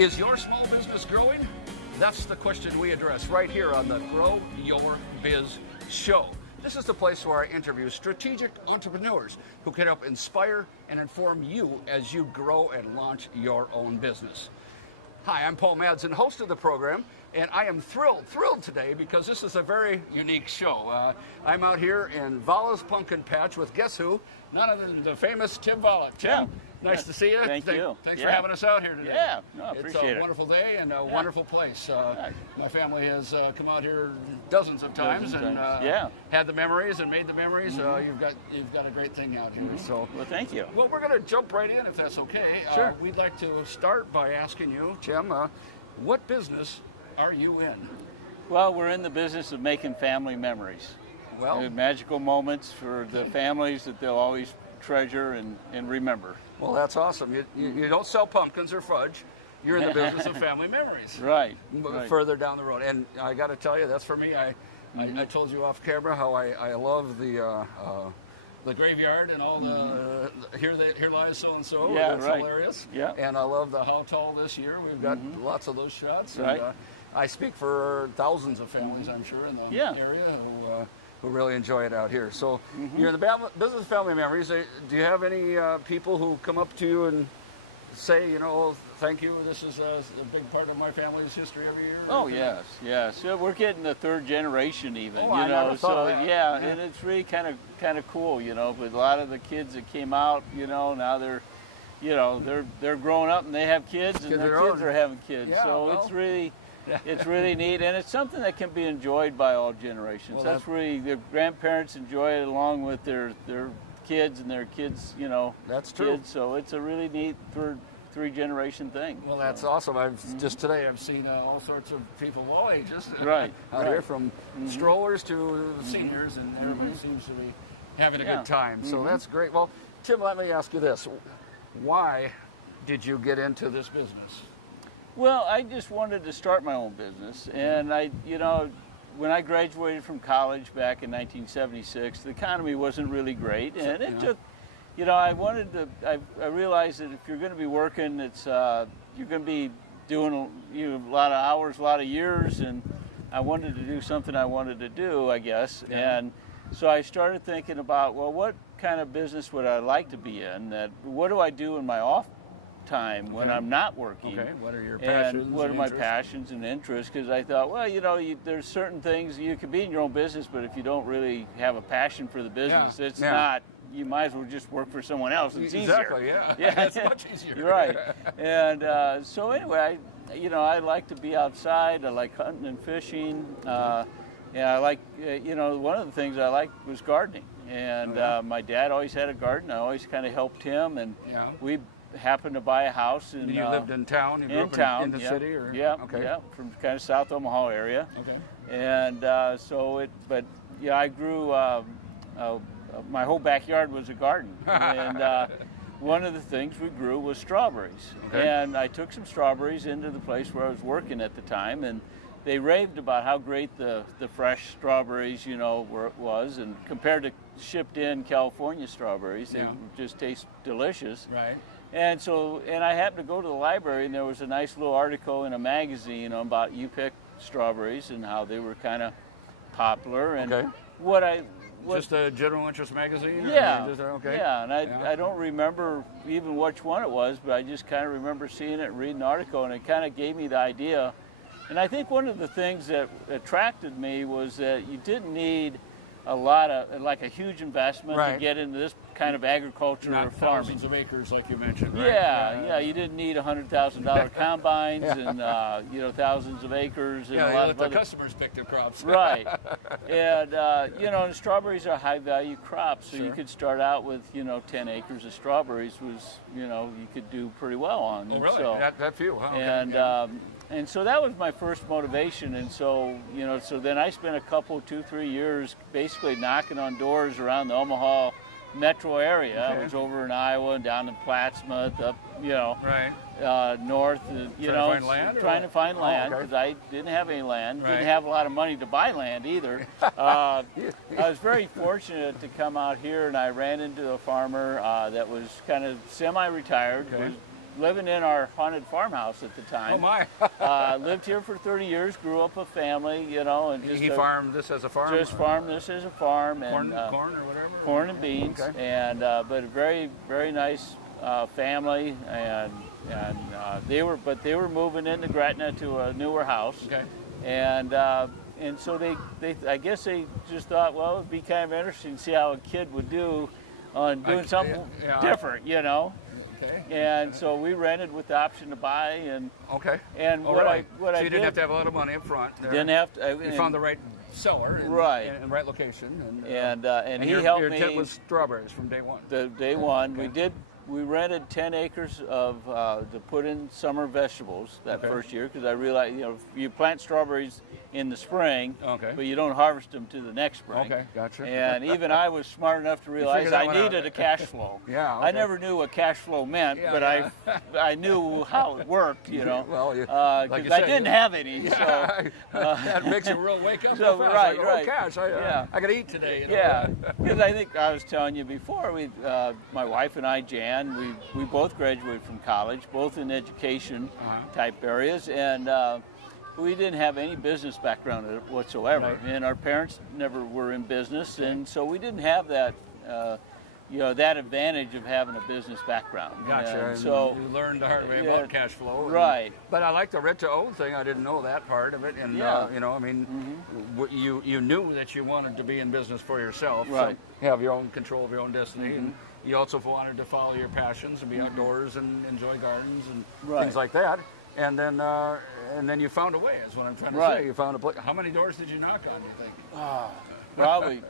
Is your small business growing? That's the question we address right here on the Grow Your Biz Show. This is the place where I interview strategic entrepreneurs who can help inspire and inform you as you grow and launch your own business. Hi, I'm Paul Madsen, host of the program, and I am thrilled today because this is a very unique show. I'm out here in Vala's Pumpkin Patch with guess who? None other than the famous Tim Vala. Tim, nice to see you. Thank you. Thanks for having us out here today. Yeah, no, I appreciate it. It's a wonderful day and a wonderful place. My family has come out here dozens of times and had the memories and made the memories. You've got a great thing out here. So, well, thank you. Well, we're going to jump right in if that's okay. Sure. We'd like to start by asking you, Tim, what business are you in? Well, we're in the business of making family memories. Well, magical moments for the families that they'll always treasure and remember. Well, that's awesome. You don't sell pumpkins or fudge. You're in the business of family memories. Right. Further down the road. And I got to tell you, that's for me. I told you off camera how I love the graveyard and all the here lies so and so. Yeah, that's hilarious. Yeah. And I love the how tall this year. We've got lots of those shots. Right. And, I speak for thousands of families, I'm sure, in the area who really enjoy it out here. So you're in the business of family memories. Do you have any people who come up to you and say, thank you, this is a big part of my family's history every year? Oh, yes. So we're getting the third generation even, I never thought of that. And it's really kind of cool, But a lot of the kids that came out, now they're growing up and they have kids and their kids are having kids. It's really neat, and it's something that can be enjoyed by all generations. Well, that's really, the grandparents enjoy it along with their kids and their kids, That's true. Kids, so it's a really neat three-generation thing. Well, that's awesome. Just today I've seen all sorts of people of all ages out here, from strollers to seniors, and everybody seems to be having a good time. So that's great. Well, Tim, let me ask you this. Why did you get into this business? Well, I just wanted to start my own business, and when I graduated from college back in 1976, the economy wasn't really great, and it took, I realized that if you're going to be working, it's you're going to be doing a lot of hours, a lot of years, and I wanted to do something I wanted to do, I guess, and so I started thinking about, well, what kind of business would I like to be in? What do I do in my off time when I'm not working? What are your passions? And what are my passions and interests? Because I thought, well, there's certain things you can be in your own business, but if you don't really have a passion for the business, it's not. You might as well just work for someone else. It's easier. Exactly. Yeah. It's much easier. Right. And so anyway, I like to be outside. I like hunting and fishing. And I like, one of the things I liked was gardening. And my dad always had a garden. I always kind of helped him, and we happened to buy a house. And you lived in town? You grew up in the city? Or? From kind of South Omaha area. Okay. And I grew, my whole backyard was a garden. And one of the things we grew was strawberries. Okay. And I took some strawberries into the place where I was working at the time, and they raved about how great the fresh strawberries, was, and compared to shipped in California strawberries, they just taste delicious. Right. And I happened to go to the library, and there was a nice little article in a magazine about You Pick strawberries and how they were kind of popular. And just a general interest magazine? Yeah. And I don't remember even which one it was, but I just kind of remember seeing it and reading the article, and it kind of gave me the idea. And I think one of the things that attracted me was that you didn't need a huge investment to get into this kind of agriculture or farming. Thousands of acres, like you mentioned, right? Yeah. You didn't need $100,000 combines and thousands of acres and a lot of the customers pick their crops. Right. And and strawberries are a high-value crop, so you could start out with 10 acres of strawberries was you could do pretty well on. Oh, really? So, that few, huh? And so that was my first motivation, and so then I spent 2-3 years basically knocking on doors around the Omaha metro area. I was over in Iowa and down in Plattsmouth, up north, trying to find land because I didn't have any land, didn't have a lot of money to buy land either. I was very fortunate to come out here, and I ran into a farmer that was kind of semi-retired, living in our haunted farmhouse at the time. Oh my! Lived here for 30 years, grew up a family, you know, and just He farmed this as a farm. just farmed this as a farm, corn, and corn or whatever. corn and beans, Okay. and but a very very nice family, and they were moving into Gretna to a newer house, Okay. and so they I guess they just thought, well, it'd be kind of interesting to see how a kid would do on doing something different, you know. Okay. And so we rented with the option to buy, and Okay. and All what right. I So you did, didn't have to have a lot of money up front. There. didn't have to. You found the right seller. And, Right. And right location. And he your, helped your me. tip was strawberries from day one. The day one, Okay. we rented 10 acres of to put in summer vegetables that Okay. first year, because I realized, you know, you plant strawberries in the spring, Okay. but you don't harvest them to the next spring. Okay, gotcha. And even I was smart enough to realize figured that I one out. needed a cash flow. Yeah, I okay. never knew what cash flow meant, Yeah, but yeah. I knew how it worked, you know. Well, you- because like you I said, didn't you- have any. So that makes you real wake up. so, real fast. right, Like, right. Oh, gosh, Yeah. I gotta eat today. You know? yeah, because I think I was telling you before, my wife and I, Jan, we both graduated from college, both in education type areas, and we didn't have any business background whatsoever. Right. And our parents never were in business, and so we didn't have that, that advantage of having a business background. Gotcha. And so you learned the hard way yeah, about cash flow. right. But I like the rent to own thing. I didn't know that part of it. And, Yeah. I mean, you knew that you wanted to be in business for yourself. Right. So have your own control of your own destiny. And you also wanted to follow your passions and be outdoors and enjoy gardens and Right. things like that. And then you found a way, is what I'm trying to Right. say. You found a place. How many doors did you knock on, do you think? Probably,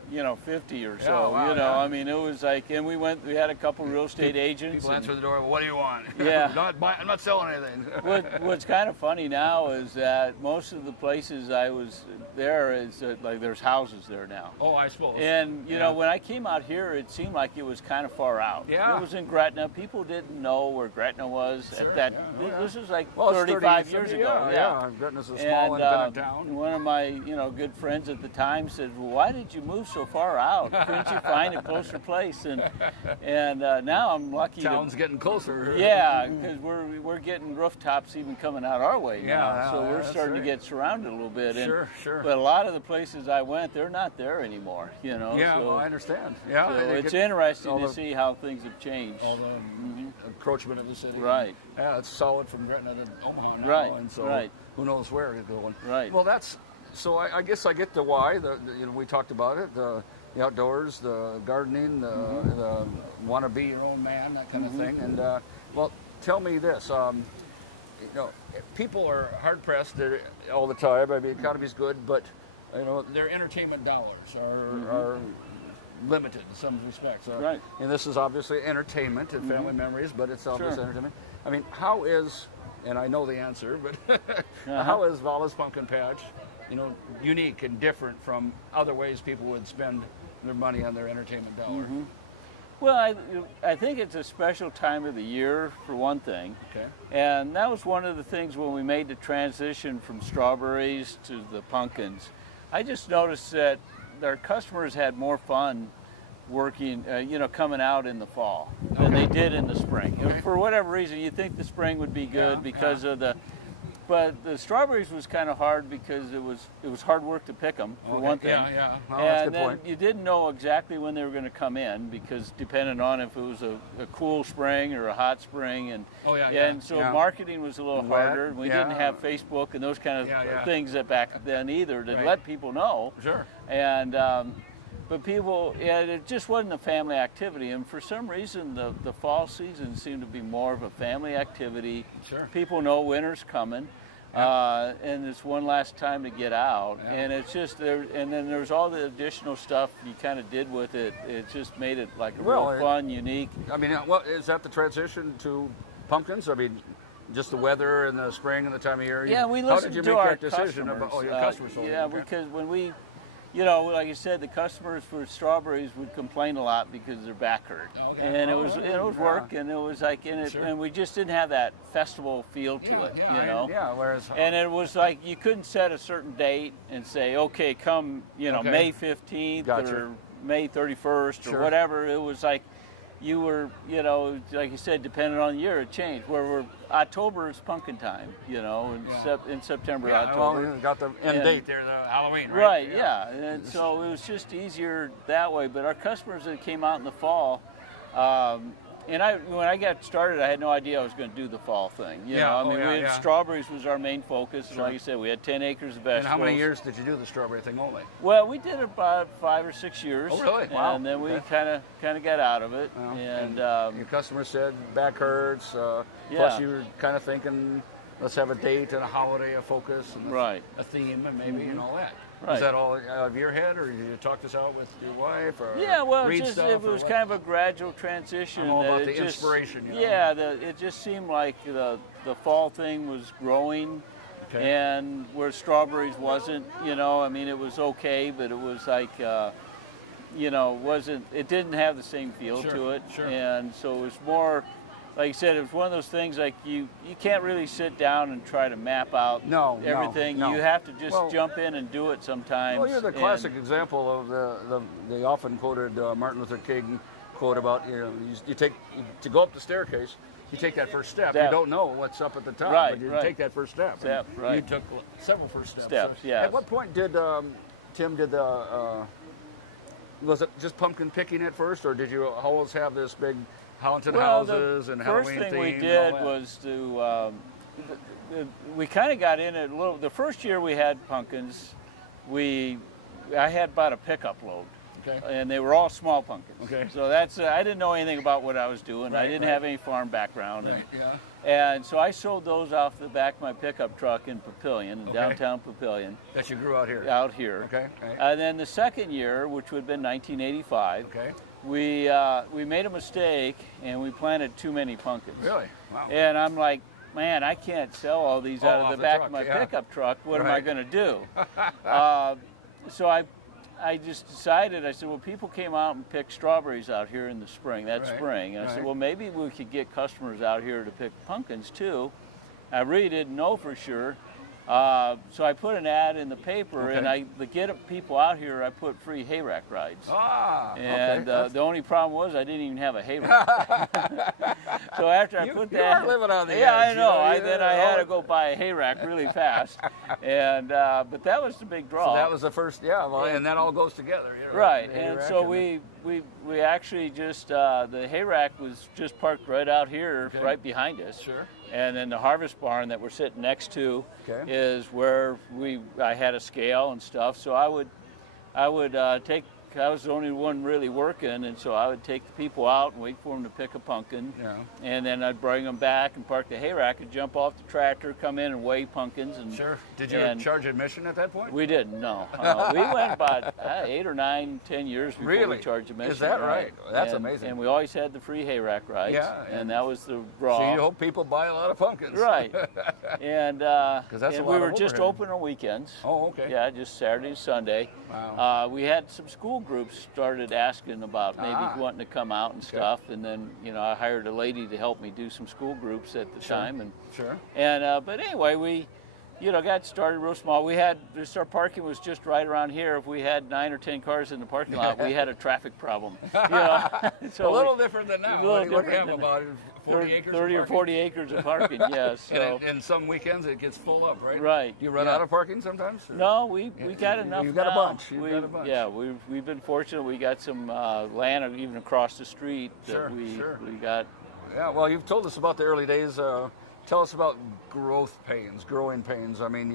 50 or so. Yeah, wow, yeah. yeah. I mean, it was like, and we had a couple real estate agents. People answer the door, well, what do you want? Yeah. I'm not selling anything. What's kind of funny now is that most of the places I was there is like there's houses there now. Oh, I suppose. And you know, when I came out here, it seemed like it was kind of far out. Yeah. It was in Gretna. People didn't know where Gretna was Sure, at that. yeah, oh, yeah. This was like Well, it's 35 30, years 30, ago. Yeah. Gretna's a small independent town. One of my good friends at the time said, "Well, why did you move so far out? Couldn't you find a closer place?" And now I'm lucky. Town's getting closer. Yeah, because we're getting rooftops even coming out our way now. Yeah, So we're that's starting to right. get surrounded a little bit. Sure, sure. But a lot of the places I went, they're not there anymore. Yeah, So, well, I understand. Yeah, so they it's get interesting all to the- see how things have changed. all the encroachment of the city. Right. Yeah, it's solid from Gretna to Omaha now. Right, And so right. who knows where it's going. Right. Well, so I guess I get the why. We talked about it. The outdoors, the gardening, the want to be your own man, that kind of thing. And well, tell me this. People are hard pressed all the time. I mean, the economy's good, but their entertainment dollars are limited in some respects. Right. And this is obviously entertainment and family memories, but it's obviously Sure. entertainment. I mean, how is, and I know the answer, but how is Vala's Pumpkin Patch, unique and different from other ways people would spend their money on their entertainment dollar? Well, I think it's a special time of the year, for one thing. Okay. And that was one of the things when we made the transition from strawberries to the pumpkins. I just noticed that our customers had more fun working, coming out in the fall than they did in the spring. For whatever reason, you think the spring would be good because of but the strawberries was kind of hard because it was hard work to pick them, for one thing. Yeah. Well, that's a And good then point. you didn't know exactly when they were going to come in, because depending on if it was a cool spring or a hot spring, and so marketing was a little Wet, harder. We didn't have Facebook and those kind of things back then either to let people know. Sure. And but people, it just wasn't a family activity, and for some reason the fall season seemed to be more of a family activity. Sure. People know winter's coming. And it's one last time to get out, and it's just there. And then there's all the additional stuff you kind of did with it. It just made it like a real fun, unique. I mean, what is that, the transition to pumpkins? I mean, just the weather and the spring and the time of year. Yeah, we How listened did you to make our that decision customers. about your customers? Because when we, like you said, the customers for strawberries would complain a lot because their back hurt, and it was work, and it was like and we just didn't have that festival feel to it, Whereas, and it was like you couldn't set a certain date and say, okay, come, May 15th or May 31st or whatever. It was like you were, you know, like you said, depending on the year, it changed. October is pumpkin time, you know, in September, October. Well, you got the end date there, the Halloween, right? Right, yeah. And so it was just easier that way. But our customers that came out in the fall, and when I got started, I had no idea I was going to do the fall thing. You know, I mean, strawberries was our main focus. Sure. Like I said, we had 10 acres of vegetables. And how many years did you do the strawberry thing only? Well, we did it about 5 or 6 years. Oh, really? Wow. And then we kind of got out of it. Well, and your customer said back hurts. Plus, you were kind of thinking, let's have a date and a holiday, a focus, and a theme, and maybe and all that. Right. Is that all out of your head, or did you talk this out with your wife? Or yeah, well, it was kind of a gradual transition. All about the inspiration. You know? Yeah, it just seemed like the fall thing was growing, and where strawberries wasn't. You know, I mean, it was okay, but it was like, you know, it didn't have the same feel to it, and so it was more. Like you said, it was one of those things like you can't really sit down and try to map out everything. No. You have to just jump in and do it sometimes. Well, you're the classic example of the often quoted Martin Luther King quote about, you know, to go up the staircase, you take that first step. You don't know what's up at the top, but you take that first step. You took several first steps. At what point did Tim was it just pumpkin picking at first, or did you always have this big haunted houses and Halloween theme? The first thing we did was to, we kind of got in it a little. The first year we had pumpkins, I had about a pickup load. And they were all small pumpkins. So that's, I didn't know anything about what I was doing. I didn't have any farm background. And so I sold those off the back of my pickup truck in Papillion, in downtown Papillion. That you grew out here? Out here. And then the second year, which would have been 1985, we made a mistake and we planted too many pumpkins. Really? Wow. And I'm like, man, I can't sell all these out of the back of my pickup truck. What am I going to do? So I just decided, I said, well, people came out and picked strawberries out here in the spring, spring. And I said, well, maybe we could get customers out here to pick pumpkins too. I really didn't know for sure. So I put an ad in the paper, and to get people out here, I put free hayrack rides. And the only problem was I didn't even have a hayrack. So after I put that, you are living on the edge. I know. Then I had to go buy a hayrack really fast, and but that was the big draw. So that was the first, and that all goes together. You know, right, and so we actually just the hayrack was just parked right out here, right behind us. And then the harvest barn that we're sitting next to is where I had a scale and stuff. So I would I was the only one really working, and so I would take the people out and wait for them to pick a pumpkin. And then I'd bring them back and park the hayrack and jump off the tractor, come in and weigh pumpkins. And Did you charge admission at that point? We didn't, no. We went about 8 or 9, 10 years before we charged admission. Is that right? That's amazing. And we always had the free hayrack rides. And that was the draw. So you hope people buy a lot of pumpkins. Right. And we were just open on weekends. Yeah, just Saturday and Sunday. Wow. We had some school groups started asking about maybe wanting to come out and stuff, and then I hired a lady to help me do some school groups at the time, and but anyway, we got started real small. We had our parking was just right around here. If we had 9 or 10 cars in the parking lot, we had a traffic problem. So a little different than now. What do you have about 40 acres? 30 or 40 acres of parking. Yes. And some weekends it gets full up, right? Right. Do you run out of parking sometimes? Or? No, we got enough. You've got a bunch. Yeah, we've been fortunate. We got some land even across the street that we got. Yeah. Well, you've told us about the early days. Tell us about growing pains. I mean,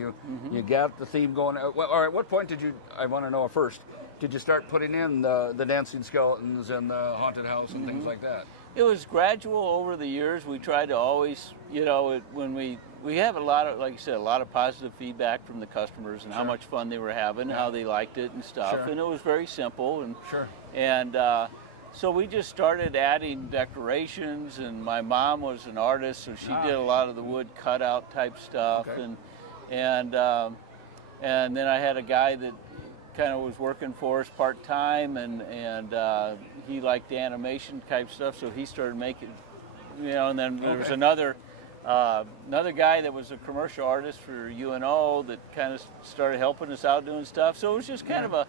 you got the theme going. Well, all right, what point I want to know first, did you start putting in the dancing skeletons and the haunted house and things like that? It was gradual over the years. We tried to always, when we have a lot of, like you said, a lot of positive feedback from the customers and how much fun they were having, how they liked it and stuff. And it was very simple. And so we just started adding decorations, and my mom was an artist, so she did a lot of the wood cutout type stuff, and then I had a guy that kind of was working for us part time, and he liked the animation type stuff, so he started making, and then there was another guy that was a commercial artist for UNO that kind of started helping us out doing stuff. So it was just kind of a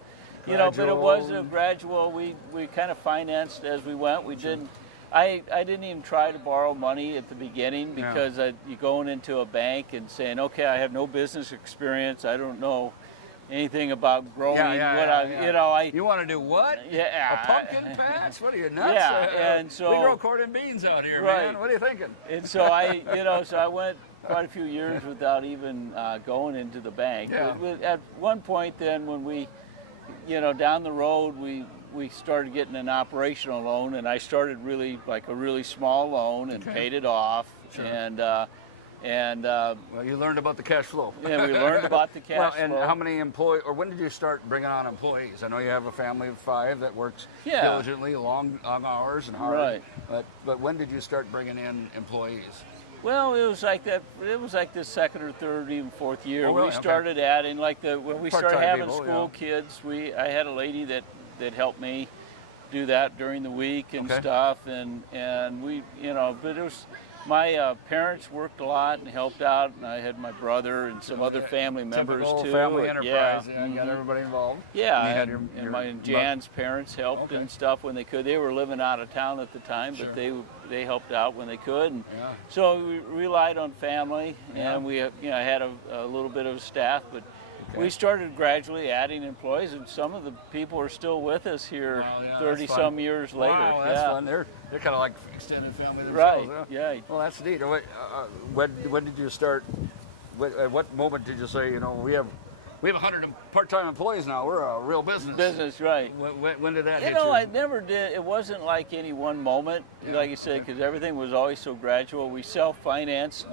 but it was a gradual. We kind of financed as we went. We didn't. I didn't even try to borrow money at the beginning because you're going into a bank and saying, okay, I have no business experience. I don't know anything about growing. You want to do what? Yeah. A pumpkin patch? What are you, nuts? Yeah, and so... We grow corn and beans out here, right. man. What are you thinking? And so I went quite a few years without even going into the bank. Yeah. But at one point then when we, down the road, we started getting an operational loan, and I started really like a really small loan and paid it off. Sure. Well, you learned about the cash flow. Yeah, we learned about the cash flow. And how many employees, or when did you start bringing on employees? I know you have a family of 5 that works diligently, long hours and hard. Right. But when did you start bringing in employees? Well, it was like that. It was like the second or third, even fourth year. Oh, really? We started adding when we started Part-time having people, school kids. I had a lady that helped me do that during the week and stuff, and we, but it was. My parents worked a lot and helped out, and I had my brother and some other family members too. Family enterprise. Yeah, Got everybody involved. Yeah, and Jan's parents helped and stuff when they could. They were living out of town at the time, but they helped out when they could. And so we relied on family, and we had a little bit of a staff, but. We started gradually adding employees, and some of the people are still with us here 30-some years later. Wow, that's fun. They're kind of like extended family Right, themselves. Huh? yeah. Well, that's neat. When did you start, at what moment did you say, we have 100 part-time employees now, we're a real business? Business, right. When did that hit you? I never did. It wasn't like any one moment, like you said, because everything was always so gradual. We self-financed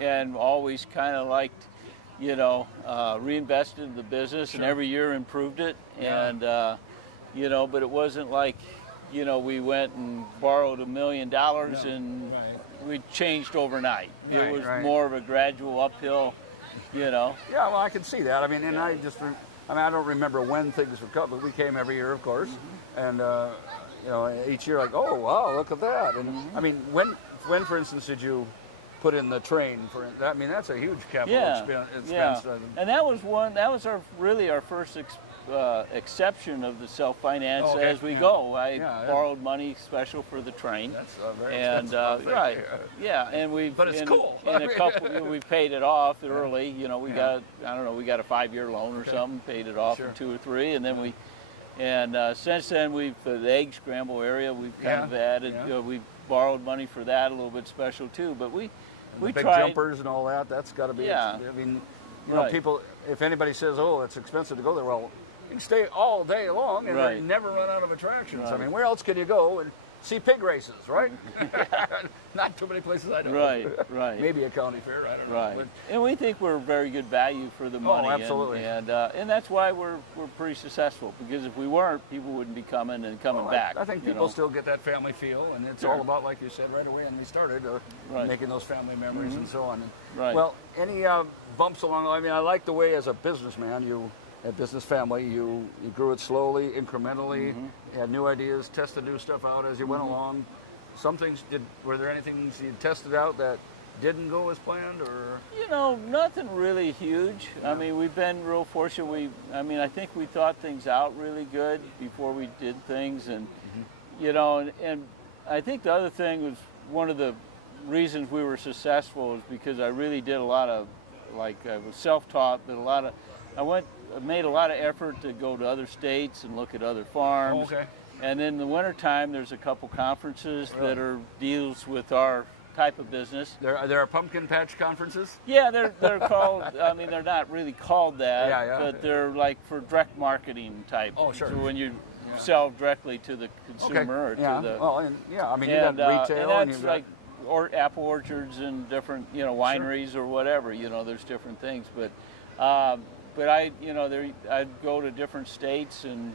and always kind of liked, reinvested in the business and every year improved it. And, but it wasn't like, we went and borrowed $1 million and we changed overnight. It was more of a gradual uphill, Yeah, well, I can see that. I mean, and I don't remember when things were cut, but we came every year, of course. And, each year like, oh, wow, look at that. And I mean, when, for instance, did you put in the train for that? I mean, that's a huge capital expense. Yeah, and that was our first exception of the self-finance as we go. I borrowed money special for the train. That's very expensive. And but it's cool. In a couple, we paid it off early. We got we got a 5-year loan or something, paid it off in 2 or 3, and then since then the egg scramble area we've kind of added. We borrowed money for that, a little bit special too, but we big tried jumpers and all that. That's got to be. I mean, people. If anybody says, "Oh, it's expensive to go there," well, you can stay all day long and never run out of attractions. I mean, where else can you go and see pig races, right? Not too many places I know. Right. Maybe a county fair. I don't know. Right. And we think we're very good value for the money. Oh, absolutely. And that's why we're pretty successful, because if we weren't, people wouldn't be coming back. I think people still get that family feel, and it's all about, like you said right away, and we started making those family memories and so on. Well, any bumps along? I mean, I like the way, as a businessman, a business family, you grew it slowly, incrementally, had new ideas, tested new stuff out as you went along. Some things were there any things you tested out that didn't go as planned, or? Nothing really huge. I mean, we've been real fortunate. I think we thought things out really good before we did things, and and I think the other thing was, one of the reasons we were successful is because I really did a lot of, I was self-taught, but I made a lot of effort to go to other states and look at other farms. Oh, okay. And in the wintertime, there's a couple conferences that deals with our type of business. There are pumpkin patch conferences? Yeah, they're called, they're not really called that, but they're like for direct marketing type. Oh, sure. So when you sell directly to the consumer or to the... you got retail. And that's like apple orchards and different, wineries or whatever, there's different things. But I'd go to different states and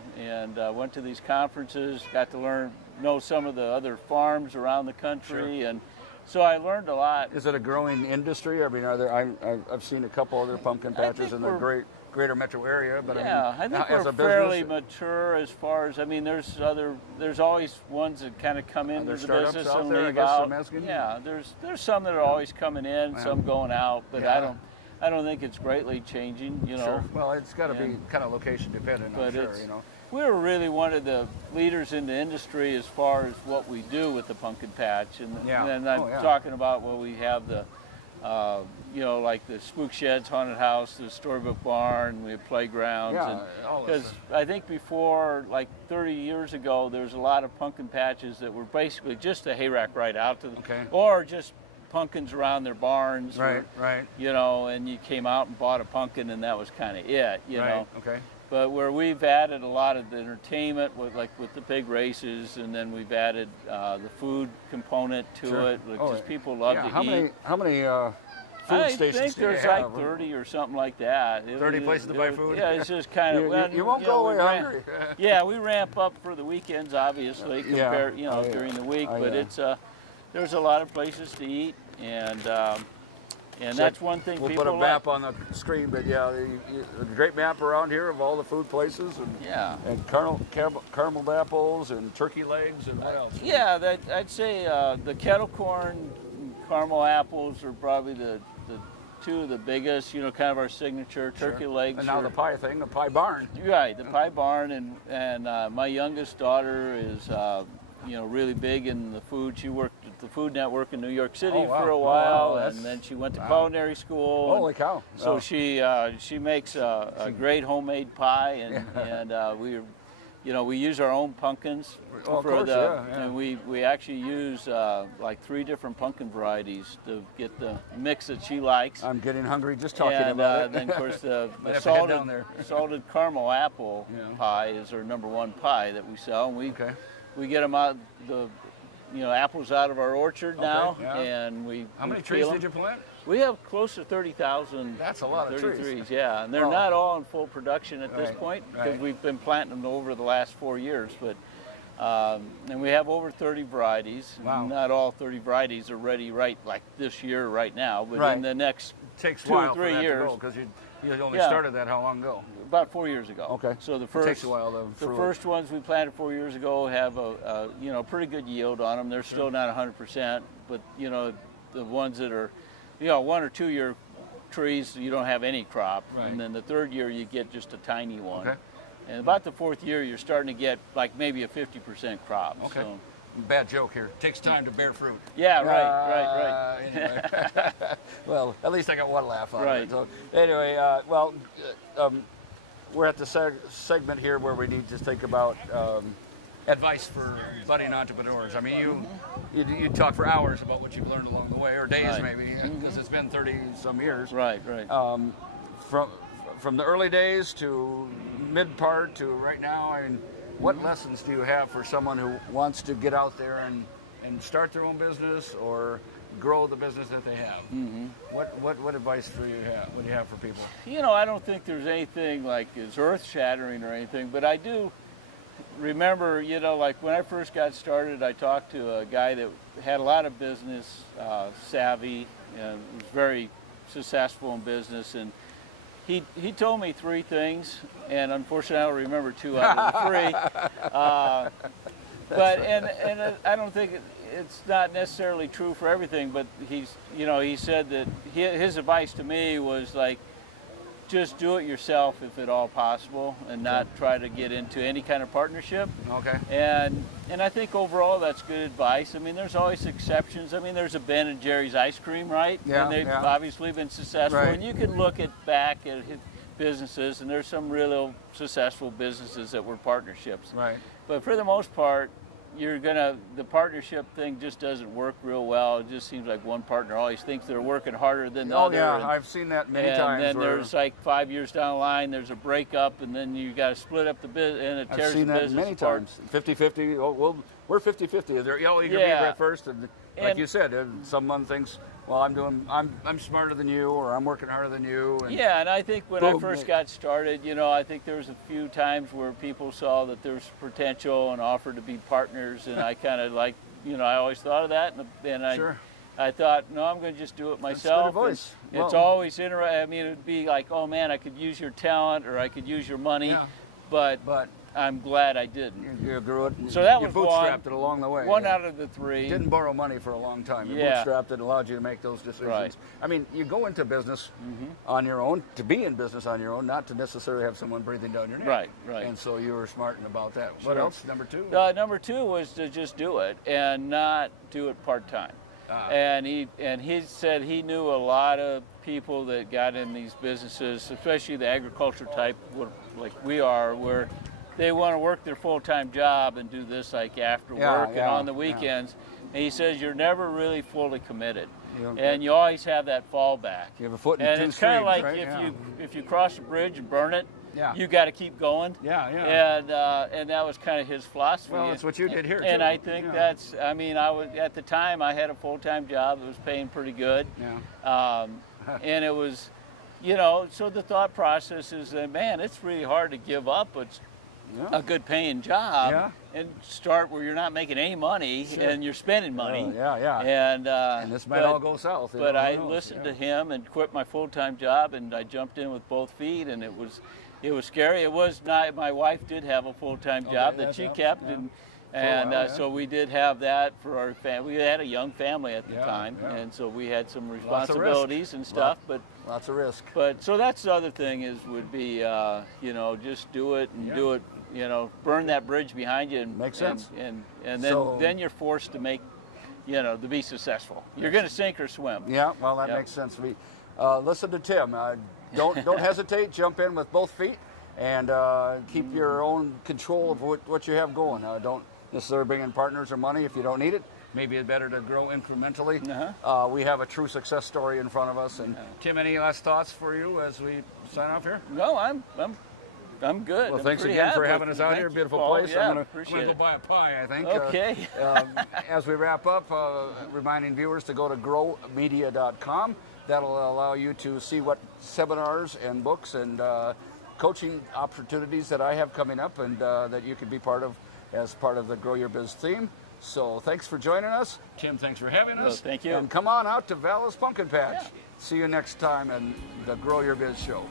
went to these conferences, got to know some of the other farms around the country, and so I learned a lot. Is it a growing industry? I mean, I've seen a couple other pumpkin patches in the greater metro area, but I think we're fairly mature as far as, there's always ones that kind of come into the business and leave out. Yeah, there's some that are always coming in, some going out, but I don't think it's greatly changing, Sure. Well, it's got to be kind of location dependent, I'm sure, we were really one of the leaders in the industry as far as what we do with the pumpkin patch. And then I'm talking about, well, we have the, you know, like the Spook Sheds, Haunted House, the Storybook Barn, we have playgrounds. Yeah, because I think before, like 30 years ago, there was a lot of pumpkin patches that were basically just a hay rack right out to them, or just pumpkins around their barns. Right, right. You know, and you came out and bought a pumpkin, and that was kind of it, you know. Okay. But where we've added a lot of the entertainment with the big races, and then we've added the food component to it, because people love to eat. How many food stations I think there's like 30 or something like that. 30 places to buy food? Yeah, it's just kind of... you won't go away hungry. Yeah, we ramp up for the weekends, obviously, compared, you know, during the week. But it's there's a lot of places to eat, and that's one thing we'll people put a map on the screen, but yeah, a great map around here of all the food places, and caramel apples and turkey legs and what else? Yeah, I'd say the kettle corn, caramel apples are probably the two of the biggest. You know, kind of our signature. Turkey legs. And now the pie thing, the pie barn. Right, the pie barn, and my youngest daughter is you know, really big in the food. She worked at the Food Network in New York City for a while, and then she went to culinary school. Holy cow! So she makes a great homemade pie, and we, you know, we use our own pumpkins and we actually use like 3 different pumpkin varieties to get the mix that she likes. I'm getting hungry just talking about it. And then of course the salted caramel apple pie is our #1 pie that we sell. And we get them out, you know, apples out of our orchard now, and we. How many trees did you plant? We have close to 30,000. That's a lot of trees. Yeah, and they're not all in full production at this point, because we've been planting them over the last 4 years. But and we have over 30 varieties. Wow. Not all 30 varieties are ready like this year, right now, but in the next 2 or 3 years. Because you only started that how long ago? About 4 years ago. Okay. So it takes a while to the first ones we planted 4 years ago have a you know, pretty good yield on them. They're still not 100%, but you know, the ones that are, you know, 1 or 2 year trees, you don't have any crop, and then the 3rd year you get just a tiny one. Okay. And about the 4th year you're starting to get like maybe a 50% crop. Okay. So. Bad joke here. It takes time to bear fruit. Yeah, right. Anyway. Well, at least I got one laugh on it. So, anyway, we're at the segment here where we need to think about advice for budding entrepreneurs. I mean, you talk for hours about what you've learned along the way, or days maybe, because it's been 30-some years. Right. From the early days to mid part to right now, I mean, what lessons do you have for someone who wants to get out there and start their own business or grow the business that they have? What advice do you have? What do you have for people? You know, I don't think there's anything like is earth-shattering or anything, but I do remember, you know, like when I first got started, I talked to a guy that had a lot of business savvy and was very successful in business, and he told me 3 things, and unfortunately I don't remember 2 out of the 3. But and I don't think it's not necessarily true for everything. But he said that his advice to me was like, just do it yourself if at all possible, and not try to get into any kind of partnership. Okay. And I think overall that's good advice. I mean, there's always exceptions. I mean, there's a Ben and Jerry's ice cream, right? Yeah. And they've obviously been successful. Right. And you can look back at businesses, and there's some real successful businesses that were partnerships. Right. But for the most part, the partnership thing just doesn't work real well. It just seems like one partner always thinks they're working harder than the other. Oh yeah, I've seen that many times. And then there's like 5 years down the line, there's a breakup, and then you got to split up the business, and it tears the business apart. I've seen that many times. 50-50. Oh, well, we're 50-50. They're eager to be right first, and like you said, someone thinks, well, I'm smarter than you, or I'm working harder than you. And and I think when I first got started, you know, I think there was a few times where people saw that there's potential and offered to be partners, and I kind of like, you know, I always thought of that, and I thought, no, I'm going to just do it myself. That's good advice. It's always interesting. I mean, it would be like, oh man, I could use your talent, or I could use your money, but I'm glad I didn't. You grew it. So that you was bootstrapped it along the way. One out of the three. Didn't borrow money for a long time. You Yeah. bootstrapped it, allowed you to make those decisions. Right. I mean, you go into business on your own, to be in business on your own, not to necessarily have someone breathing down your neck. Right, right. And so you were smart about that. What Sure. else? Number two? Number two was to just do it and not do it part-time. And he said he knew a lot of people that got in these businesses, especially the agriculture type, like we are, where they want to work their full-time job and do this like after work and on the weekends. And he says you're never really fully committed, and you always have that fallback. You have a foot in and two it's kind of streams, like right? if you cross a bridge and burn it, Yeah. you got to keep going. Yeah. And that was kind of his philosophy. Well, that's what you did here, And too. I think that's. I mean, I was at the time I had a full-time job that was paying pretty good. Yeah. And it was, so the thought process is that, man, it's really hard to give up a good paying job and start where you're not making any money and you're spending money. And this might all go south. But I listened to him and quit my full-time job, and I jumped in with both feet, and it was scary. It was not. My wife did have a full-time job that she kept, and so we did have that for our family. We had a young family at the time, and so we had some responsibilities and stuff. But lots of risk. But so that's the other thing would be just do it and do it. Burn that bridge behind you. And, Makes sense. And then you're forced to make, to be successful. You're going to sink or swim. Yeah. Well, that makes sense. Listen to Tim. Don't hesitate. Jump in with both feet, and keep your own control of what you have going. Don't necessarily bring in partners or money if you don't need it. Maybe it's better to grow incrementally. We have a true success story in front of us. And Tim, any last thoughts for you as we sign off here? No, I'm good. Well, I'm thanks pretty again for happy. having us out Thank here. you, Beautiful Paul. place. Yeah, I'm going to go it. buy a pie, I think. Okay. As we wrap up, reminding viewers to go to growmedia.com. That'll allow you to see what seminars and books and coaching opportunities that I have coming up, and that you can be part of as part of the Grow Your Biz theme. So thanks for joining us. Tim, thanks for having us. Thank you. And come on out to Vala's Pumpkin Patch. See you next time in the Grow Your Biz show.